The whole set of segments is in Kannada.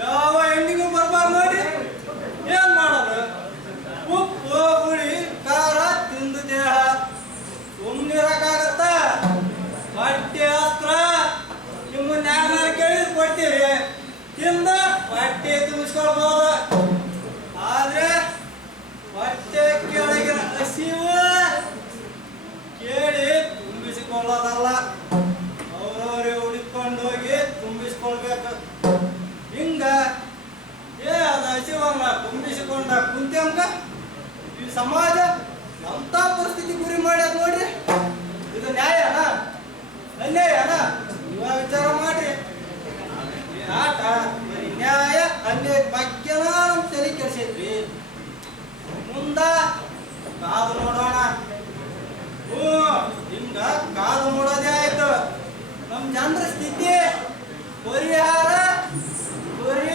ಯಾವ ಹೆಣ್ಣಿಗೂ ಬರ್ಬಾರ್ದು ನೋಡಿ. ಏನ್ ಮಾಡೋದು? ಉಪ್ಪು ಹುಳಿ ಖಾರ ತಿಂದು ದೇಹ ಸುಮ್ಮನಿರಕ್ಕಾಗತ್ತ? ಹೊಟ್ಟೆ ಅಸ್ತ್ರ ನಿಮ್ಮನ್ನ ಯಾರನ್ನಾರು ಕೇಳಿದ್ ಕೊಡ್ತೀರಿ, ತಿಂದ ಹೊಟ್ಟೆ ತುಂಬಿಸ್ಕೊಳ್ಬಹುದು. ಆದ್ರೆ ಹೊಟ್ಟೆ ಕೆಳಗಿನ ಹಸಿವು ಕೇಳಿ ತುಂಬಿಸಿಕೊಳ್ಳೋದಲ್ಲ, ಅವ್ರವ್ರೆ ಹುಡುಕೊಂಡು ಹೋಗಿ ತುಂಬಿಸ್ಕೊಳ್ಬೇಕು. ಹಿಂಗ ಅದ ಹಸಿವನ್ನ ತುಂಬಿಸಿಕೊಂಡ ಕುಂತ್ಯಂಗ ಈ ಸಮಾಜ ಎಂತ ಪರಿಸ್ಥಿತಿ ಗುರಿ ಮಾಡ್ಯಾದ ನೋಡ್ರಿ. ಇದು ನ್ಯಾಯನ ಅನ್ಯಾಯನ? ನೀವ ವಿಚಾರ ಮಾಡ್ರಿ. ಈ ಆಟ ಬರೀ ನ್ಯಾಯ ಅನ್ಯಾಯ ಬಗ್ಗೆನ ನಮ್ ತಲೆ ಕೆಡ್ಸೈತ್ರಿ. ಮುಂದ ಕಾದು ನೋಡೋಣ. ಹಿಂಗ ಕಾದು ನೋಡೋದೇ ಆಯ್ತು. ನಮ್ ಜನರ ಸ್ಥಿತಿ ಪರಿಹಾರ ಬರೀ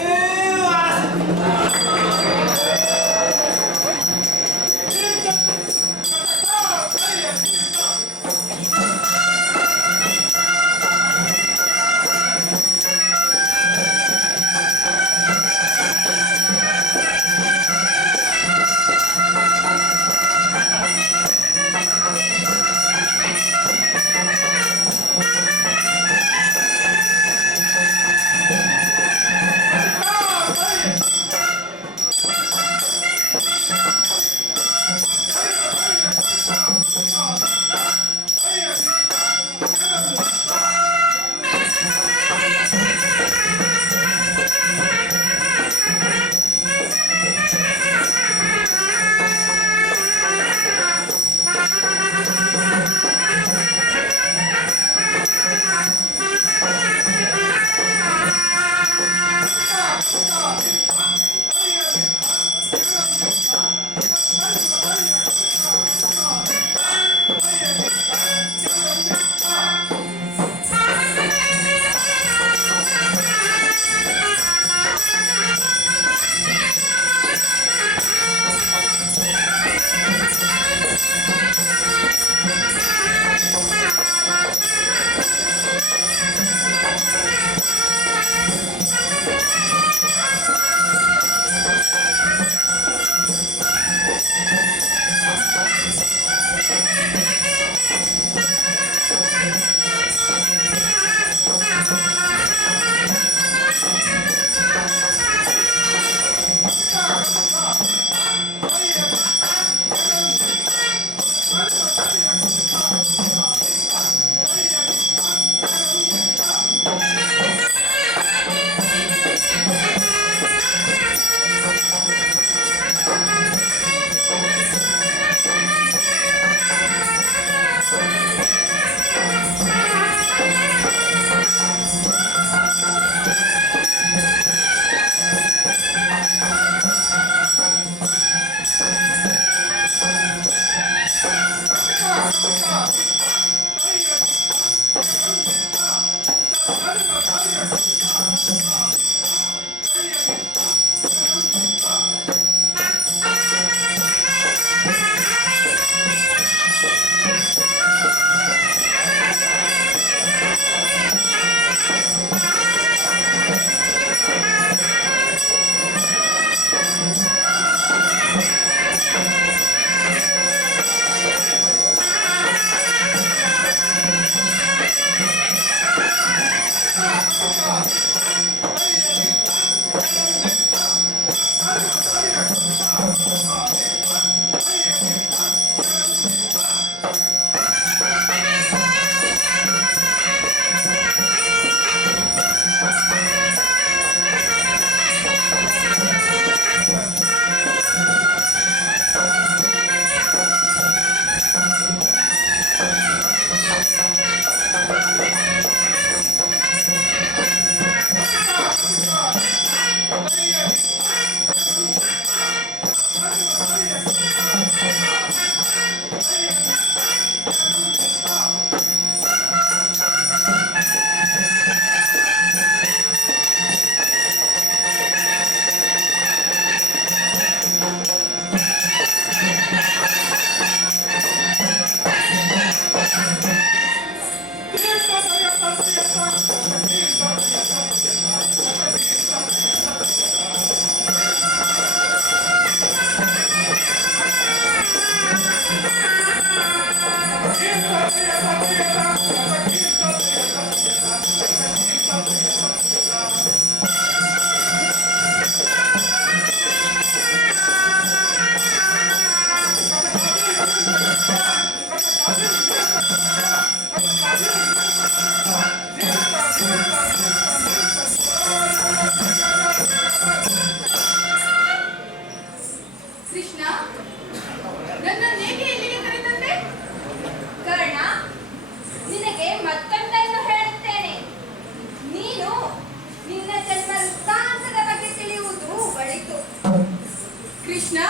ಕೃಷ್ಣ,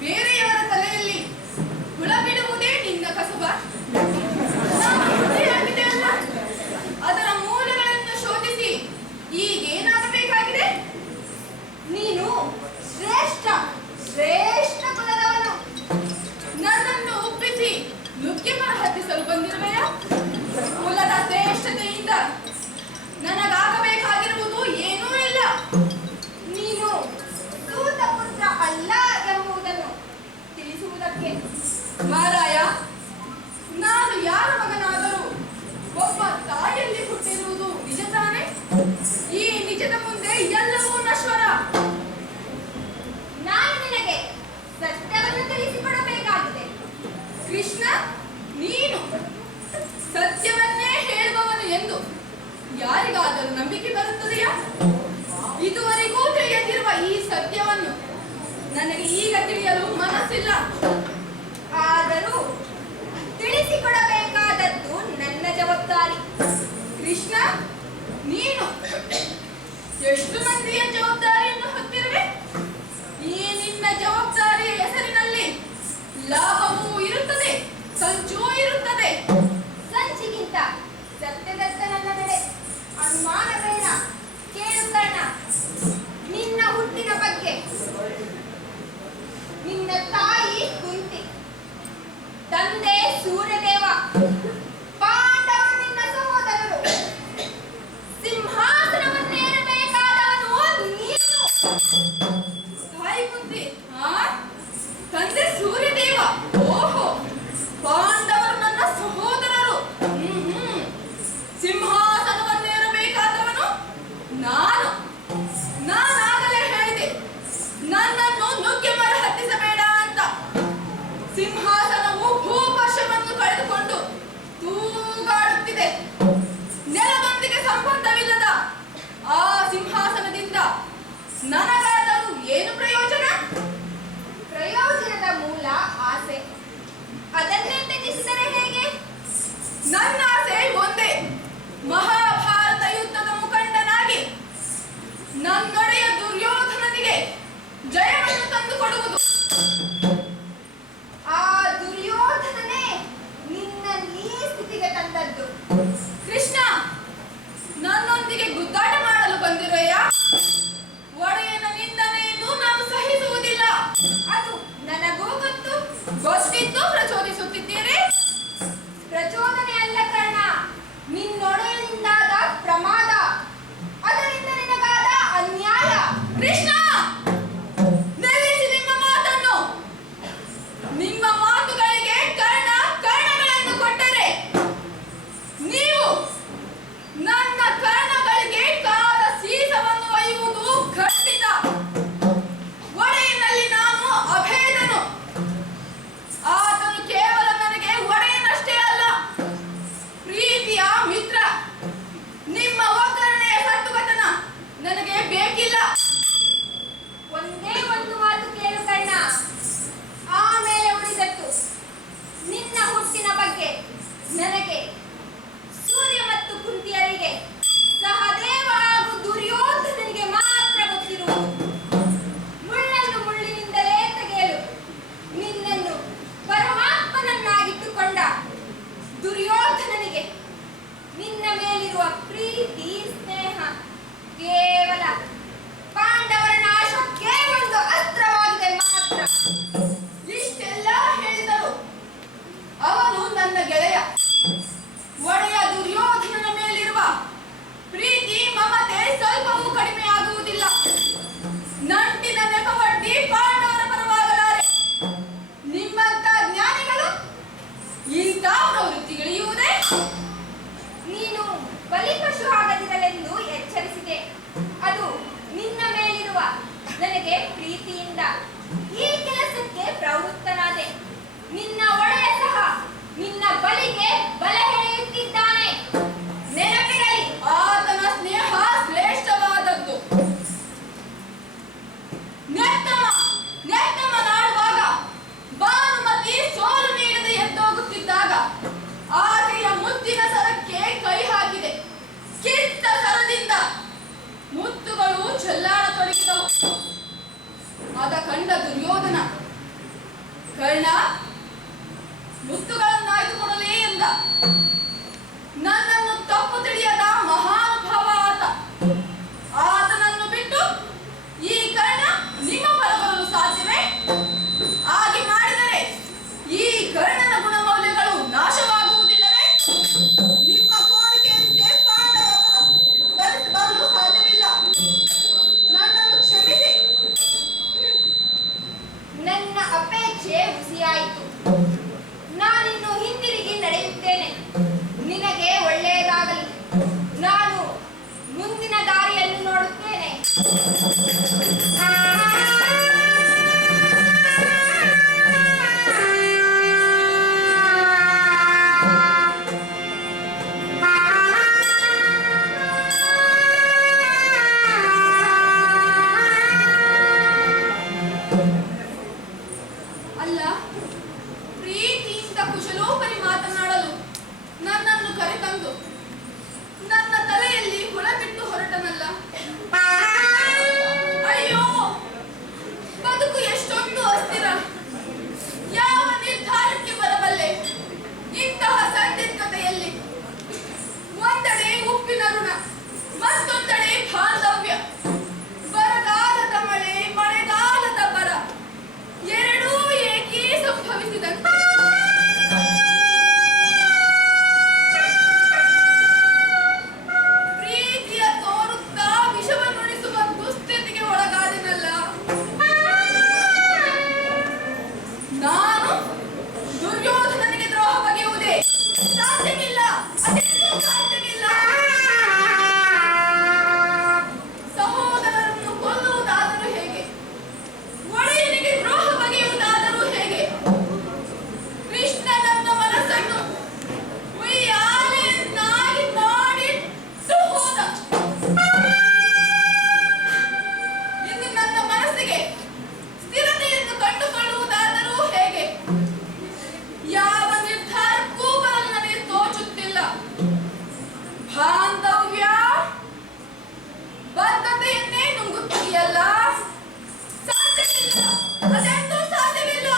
ಬೇರೆಯವರ ತಲೆಯಲ್ಲಿ ಹುಳ ಬಿಡುವುದೇ ನಿನ್ನ ಕಸುಬ. ಆಗಿದೆ ಅಲ್ಲ, ಅದರ ಮೂಲಗಳನ್ನು ಶೋಧಿಸಿ ಈಗೇನಾಗಬೇಕಾಗಿದೆ? ನೀನು ಶ್ರೇಷ್ಠ ಶ್ರೇಷ್ಠ ಕುಲದವನು. ನನ್ನನ್ನು ಒಪ್ಪಿಸಿ ನುಗ್ಗೆಮರ ಹತ್ತಿಸಲು ಬಂದಿರುವೆಯಾ? ಕುಲದ ಶ್ರೇಷ್ಠತೆಯಿಂದ ನನಗಾಗಬೇಕಾಗಿರುವುದು ಏನೂ ಇಲ್ಲ. ನೀನು ಸೂತ ಪುತ್ರ ಅಲ್ಲ ಎಂಬುದನ್ನು ತಿಳಿಸುವುದಕ್ಕೆ. ಮಾರಾಯ, ನಾನು ಯಾರ ಮಗನಾದರೂ ಒಬ್ಬ ತಾಯಿಯಲ್ಲಿ ಹುಟ್ಟಿರುವುದು ನಿಜ ತಾನೆ? ಈ ನಿಜದ ಮುಂದೆ ಎಲ್ಲವೂ ನಶ್ವರ. ನಾನು ನಿನಗೆ ಸತ್ಯವನ್ನು ತಿಳಿಸಿಕೊಡಬೇಕಾಗಿದೆ. ಕೃಷ್ಣ, ನೀನು ಸತ್ಯವನ್ನೇ ಹೇಳುವವನು ಎಂದು ಯಾರಿಗಾದರೂ ನಂಬಿಕೆ ಬರುತ್ತದೆಯಾ? ಇದುವರೆಗೂ ತಿಳಿಯದಿರುವ ಈ ಸತ್ಯವನ್ನು ನನಗೆ ಈಗ ತಿಳಿಯಲು ಮನಸ್ಸಿಲ್ಲ. ಆದರೂ ತಿಳಿಸಿಕೊಡಬೇಕಾದದ್ದು ನನ್ನ ಜವಾಬ್ದಾರಿ. ಕೃಷ್ಣ, ನೀನು ಎಷ್ಟು ಮಂದಿಯ ಜವಾಬ್ದಾರಿಯನ್ನು ಹೊತ್ತಿರುವೆ? ಈ ನಿನ್ನ ಜವಾಬ್ದಾರಿಯ ಹೆಸರಿನಲ್ಲಿ ಲಾಭವೂ ಇರುತ್ತದೆ, ಸಂಚೂ ಇರುತ್ತದೆ. ಸಂಚಿಗಿಂತ ಸತ್ಯದತ್ತ ನನ್ನ ನಡೆ. ಅನುಮಾನ ಬೇಡ. ಕೇಳು ಕರ್ಣ, ನಿನ್ನ ಹುಟ್ಟಿನ ಬಗ್ಗೆ. ನಿನ್ನ ತಾಯಿ ಕುಂತಿ, ತಂದೆ ಸೂರ್ಯದೇವ, ಪಾಂಡವರು ನಿನ್ನ ಸಹೋದರರು. ಸಿಂಹಾಸನವನ್ನೇರಬೇಕಾದವನು ನೀನು. ತಾಯಿ ಕುಂತಿ, ತಂದೆ ಸೂರ್ಯದೇವ. ಓಹೋ, ಪಾಂಡವರು ನನ್ನ ಸಹೋದರರು. ಸಿಂಹಾಸನವನ್ನೇರಬೇಕಾದವನು ನಾನು. ನಾನಾಗಲೇ ಹೇಳಿದೆ, ನನ್ನನ್ನು ನುಗ್ಗೆ ಮರ ಹತ್ತಿಸಬೇಡ ಅಂತ. ಸಿಂಹಾಸನವು ಭೂಪಶವನ್ನು ಕಳೆದುಕೊಂಡು ತೂಗಾಡುತ್ತಿದೆ. ನೆಲದೊಂದಿಗೆ ಸಂಬಂಧವಿಲ್ಲದ ಆ ಸಿಂಹಾಸನದಿಂದ ನನಗಾದರೂ ಏನು ಪ್ರಯೋಜನ? ಪ್ರಯೋಜನದ ಮೂಲ ಆಸೆ. ಅದನ್ನೇ ತ್ಯಜಿಸಿದರೆ ಹೇಗೆ? ನನ್ನ ಆಸೆ ಒಂದೇ, ಮಹಾಭಾರತ ಯುದ್ಧದ ಮುಖಂಡನಾಗಿ ನನ್ನೊಡೆಯ ದುರ್ಯೋಧನನಿಗೆ ಜಯವನ್ನು ತಂದುಕೊಡುವುದು. ಆ ದುರ್ಯೋಧನನೇ ನಿನ್ನ ಈ ಸ್ಥಿತಿಗೆ ತಂದದ್ದು. ಕೃಷ್ಣ, ನನ್ನೊಂದಿಗೆ ಗುದ್ದಾಟ ಮಾಡಲು ಬಂದಿರುವೆಯಾ? ಒಡೆಯನ ನಿಂದನೆಯನ್ನು ನಾನು ಸಹಿಸುವುದಿಲ್ಲ. ಅದು ನನಗೂ ಗೊತ್ತು. ಗೊತ್ತಿದ್ದು ಪ್ರಚೋದಿಸುತ್ತಿದ್ದೀರಿ. ಪ್ರಚೋದನೆ ಅಲ್ಲ ಕರ್ಣ, ನಿನ್ನೊಡೆಯನಿಂದಾದ ಪ್ರಮಾದ, ಅದರಿಂದ ನಿನಗಾದ ಅನ್ಯಾಯ. ಕೃಷ್ಣ, ನಿಲ್ಲಿಸಿ ನಿಮ್ಮ ಮಾತನ್ನು. ನಿಮ್ಮ ಮಾತುಗಳಿಗೆ ಕರ್ಣಗಳನ್ನು ಕೊಟ್ಟರೆ ನೀವು ನನ್ನ ಕರ್ಣಗಳಿಗೆ ಕಾದ ಸೀಸವನ್ನು ಒಯ್ಯುವುದು ಖಂಡಿತ. ಒಡೆಯನಲ್ಲಿ ನಾನು ಅಭೇದನು. ಆತನು ಕೇವಲ ನನಗೆ ಒಡೆಯನಷ್ಟೇ ಅಲ್ಲ, ಪ್ರೀತಿಯ ಮಿತ್ರ. ನಿಮ್ಮ ಒಗ್ಗರಣೆಯ ಸಟ್ಟುಗತನ ನನಗೆ ಬೇಕಿಲ್ಲ. ಒಂದೇ ಒಂದು ಮಾತು ಕೇಳು ಕರ್ಣ, ಆಮೇಲೆ ಉಳಿದದ್ದು. ನಿನ್ನ ಹುಟ್ಟಿನ ಬಗ್ಗೆ ನನಗೆ, ಸೂರ್ಯ ಮತ್ತು ಕುಂತಿಯರಿಗೆ, ಸಹದೇವ ಹಾಗೂ ದುರ್ಯೋಧನನಿಗೆ ಮಾತ್ರ ಗೊತ್ತಿರುವುದು. ಮುಳ್ಳನ್ನು ಮುಳ್ಳಿನಿಂದಲೇ ತೆಗೆಯಲು ನಿನ್ನನ್ನು ಪರಮಾತ್ಮನನ್ನಾಗಿಟ್ಟುಕೊಂಡ ದುರ್ಯೋಧನನಿಗೆ ನಿನ್ನ ಮೇಲಿರುವ ಪ್ರೀತಿ ಸ್ನೇಹ ಕೇವಲ ಪಾಂಡವರ ನಾಶಕ್ಕೆ ಒಂದು ಅಸ್ತ್ರವಾಗಿದೆ ಮಾತ್ರ. ಇಷ್ಟೆಲ್ಲ ಹೇಳಿದರು ಅವನು ನನ್ನ ಗೆಳೆಯ. ಒಡೆಯ ದುರ್ಯೋಧನನ ಮೇಲಿರುವ ಪ್ರೀತಿ ಮಮತೆ ಸ್ವಲ್ಪವೂ ಕಡಿಮೆ ಆಗುವುದಿಲ್ಲ. ನಂಟಿನ ನೆಪವಡ್ಡಿ ಪಾಂಡವರ ಪರವಾಗಲಾರೆ. ನಿಮ್ಮಂತ ಜ್ಞಾನಿಗಳು ಇಂಥ ಪ್ರವೃತ್ತಿಗಳಿಯುವುದೇ? ನೀನು ಬಲಿಪಶು ಆಗದಿರಲೆಂದು ಎಚ್ಚರಿಸಿದೆ. ಅದು ನಿನ್ನ ಮೇಲಿರುವ ನನಗೆ ಪ್ರೀತಿಯಿಂದ ಈ ಕೆಲಸಕ್ಕೆ ಪ್ರವೃತ್ತನಾದೆ. ನಿನ್ನ ಒಡೆಯ ಸಹ ನಿನ್ನ ಬಲಿಗೆ ಬಲ ಹೆಣೆಯುತ್ತಿದ್ದಾನೆ. ನೆನಪಿರಲಿ, ಆತನ ಸ್ನೇಹ ಶ್ರೇಷ್ಠವಾದದ್ದು. ನೆತ್ತಮನಾಡುವಾಗ ಭಾನುಮತಿ ಸೋಲು ನೀಡದೆ ಎದ್ದೋಗುತ್ತಿದ್ದಾಗ ಆಕೆಯ ಮುತ್ತಿನ ಸರಕ್ಕೆ ಕೈ ಹಾಕಿದೆ. ಕಿತ್ತ ಸರದಿಂದ ಮುತ್ತುಗಳು ಚೆಲ್ಲಾಡತೊಡಗಿದವು. ಅದ ಕಂಡ ಕರ್ಣ ಮುತ್ತುಗಳನ್ನು ಆಯ್ದುಕೊಡಲೇ ಎಂದ. ನನ್ನನ್ನು ತಪ್ಪು ತಿಳಿಯದ ಮಹಾನುಭಾವ ಆತ. ಆತನನ್ನು ಬಿಟ್ಟು ಈ ಕರ್ಣ ನಿಮ್ಮ ಪರ ಬರಲು ಸಾಧ್ಯವೇ? ಹಾಗೆ ಮಾಡಿದರೆ ಈ ಕರ್ಣನ ಗುಣಮೌಲ್ಯಗಳು ನಾಶವಾಗುವುದಿಲ್ಲವೇ? ನಿಮ್ಮ ಕೋರಿಕೆಯಂತೆ ಪಾಂಡವರ ಬರಲು ಸಾಧ್ಯವಿಲ್ಲ. ನನ್ನನ್ನು ಕ್ಷಮಿಸಿ. ನನ್ನ ಅಪೇಕ್ಷೆ ಹುಸಿಯಾಯಿತು. ನಾನಿನ್ನು ಹಿಂದಿರುಗಿ ನಡೆಯುತ್ತೇನೆ. ನಿನಗೆ ಒಳ್ಳೆಯದಾಗಲಿ. ನಾನು ಮುಂದಿನ ದಾರಿಯನ್ನು ನೋಡುತ್ತೇನೆ. ಅಲ್ಲ, ಪ್ರೀತಿಯಿಂದ ಕುಶಲೋಪರಿ ಮಾತನಾಡಲು ನನ್ನನ್ನು ಕರೆತಂದು ನನ್ನ ತಲೆಯಲ್ಲಿ ಹುಳ ಬಿಟ್ಟು ಹೊರಟನಲ್ಲ. ಅಯ್ಯೋ, ಬದುಕು ಎಷ್ಟೊಂದು ಅಸ್ಥಿರ. ಯಾವ ನಿರ್ಧಾರಕ್ಕೆ ಬರಬಲ್ಲೆ ಇಂತಹ ಸಂದಿಗ್ಧತೆಯಲ್ಲಿ? ಒಂದೆಡೆ ಉಪ್ಪಿನ ಋಣ, ಮತ್ತೊಂದೆಡೆ ಬಾಂಧವ್ಯ. ಬರಗಾಲದ ಮಳೆ, ಮಳೆಗಾಲದ ಬರ ಎರಡೂ ಏಕೀ ಸಂಭವಿಸಿದಂತೆ. ಪ್ರೀತಿಯ ತೋರುತ್ತಾ ವಿಷವನ್ನುಣಿಸುವ ದುಸ್ಥಿತಿಗೆ ಒಳಗಾದೆನಲ್ಲ. ನಾನು ದುರ್ಯೋಧನನಿಗೆ ದ್ರೋಹ ಬಗೆಯುವುದೇ ಸಾಧ್ಯವಿಲ್ಲ. ಅದೆಂದೂ ಸಾಧ್ಯವಿಲ್ಲ. ಸಹೋದರರನ್ನು ಕೊಲ್ಲುವುದಾದರೂ ಹೇಗೆ? ಒಡೆಯನಿಗೆ ದ್ರೋಹ ಬಗೆಯುವುದಾದರೂ ಹೇಗೆ? ಕೃಷ್ಣ ನನ್ನ ಮನಸ್ಸನ್ನು ಉಯ್ಯಾಲೆಯನ್ನಾಗಿ ಮಾಡಿಟ್ಟು ಹೋದ. ಇನ್ನು ನನ್ನ ಮನಸ್ಸಿಗೆ ಸ್ಥಿರತೆಯನ್ನು ಕಂಡುಕೊಳ್ಳುವುದಾದರೂ ಹೇಗೆ? ಯಾವ ನಿರ್ಧಾರಕ್ಕೂ ಬರಲು ನನಗೆ ತೋಚುತ್ತಿಲ್ಲ. ಬಾಂಧವ್ಯ ಬದ್ಧತೆಯನ್ನೇ ನುಂಗುತ್ತೀಯಲ್ಲ. ಸಾಧ್ಯವಿಲ್ಲ. ಅದೆಂದೂ ಸಾಧ್ಯವಿಲ್ಲ.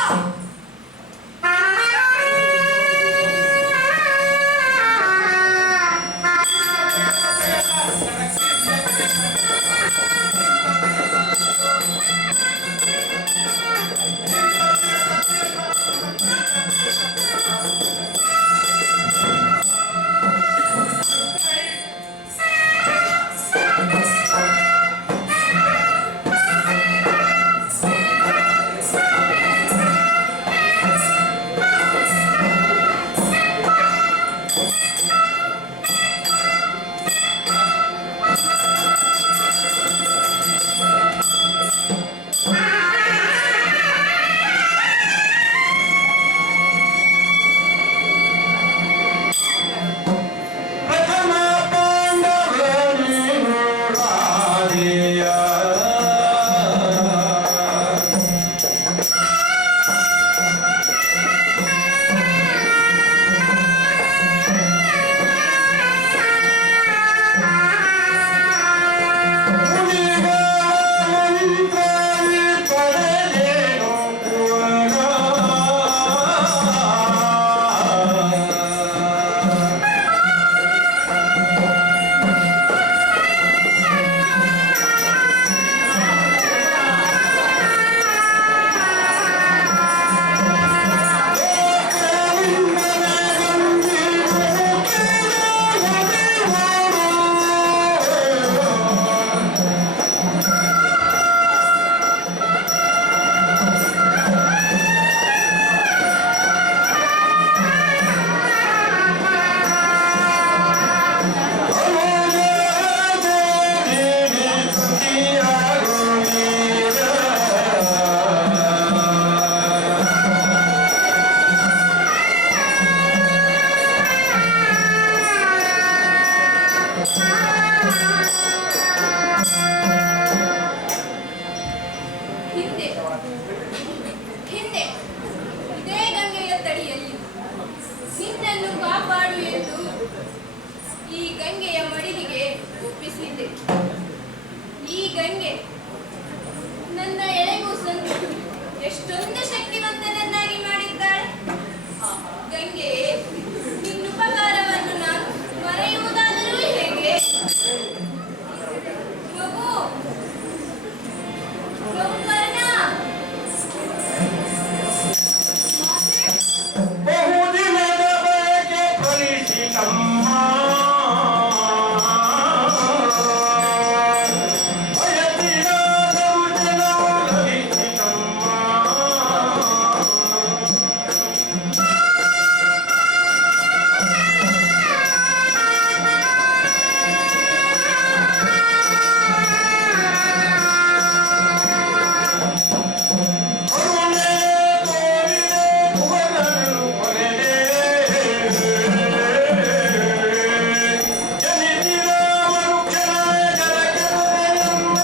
ಗಂಗೆ ನನ್ನ ಎಳೆಗೂಸನ್ನು ಎಷ್ಟೊಂದು ಶಕ್ತಿವಂತನನ್ನಾಗಿ ಬಹುಕರ್ಣ ಬಹುದಿನದ ಬಯಕೆ ಫಲಿಸಿತಮ್ಮ ಬಯಸಿದಾದರೂ ಜನವು ಲಭಿಸಿತಮ್ಮ ಕರುಣೆ ತೋರಿದೆ ಭುವನಗಳು ಕೊನೆಗೆ ಜನಿಸಿದ ಮನುಷ್ಯನ ಜಲಕೆರೆಯಮ್ಮ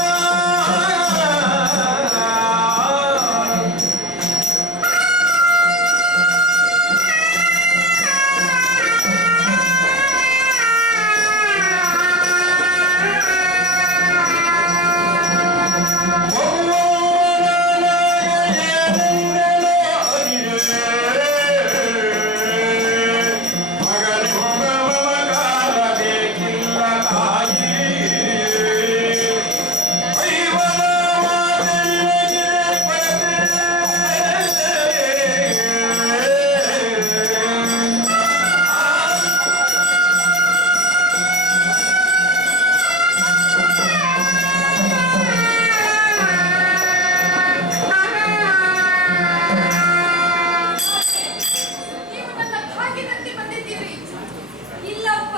ನೀವು ನನ್ನ ಭಾಗ್ಯದಂತೆ ಬಂದಿದ್ದೀರಿ. ಇಲ್ಲಪ್ಪ,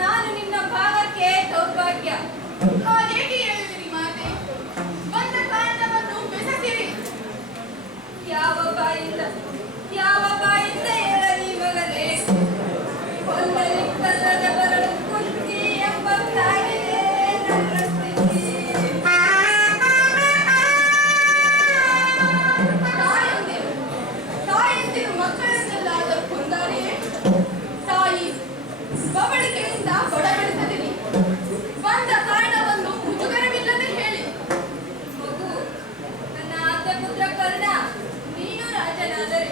ನಾನು ನಿನ್ನ ಭಾಗಕ್ಕೆ ದೌರ್ಭಾಗ್ಯ. ಹಾಗೇಕೆ ಹೇಳಿದಿರಿ ಮಾತೆ? ಬಂದ ಕಾರಣವನ್ನು ಬೆಸಸಿರಿ. ಯಾವ ಬಾಯಿಂದ ಹೇಳಲಿ ಮಗನೇ? ಹೊಂದಲಿ ಕಲ್ಲದ ಬರಲು ಕುಂತಿ ಎಂಬಂತಾಗಿದೆ ನನ್ನ ಸ್ಥಿತಿ. ತಾಯಂದಿರು ಮಕ್ಕಳನ್ನೆಲ್ಲಾದರೂ ಕೊಂದಾರೆಯೇ? ತಾಯಿ ಬವಳಿಕೆಯಿಂದ ಬಡಬಡಿಸದಿರಿ. ಬಂದ ಕಾರಣವನ್ನು ಮುಜುಗರವಿಲ್ಲದೆ ಹೇಳಿ. ಮಗು, ನನ್ನ ಆದ್ಯ ಪುತ್ರ ಕರ್ಣ, ನೀನು ರಾಜನಾದರೆ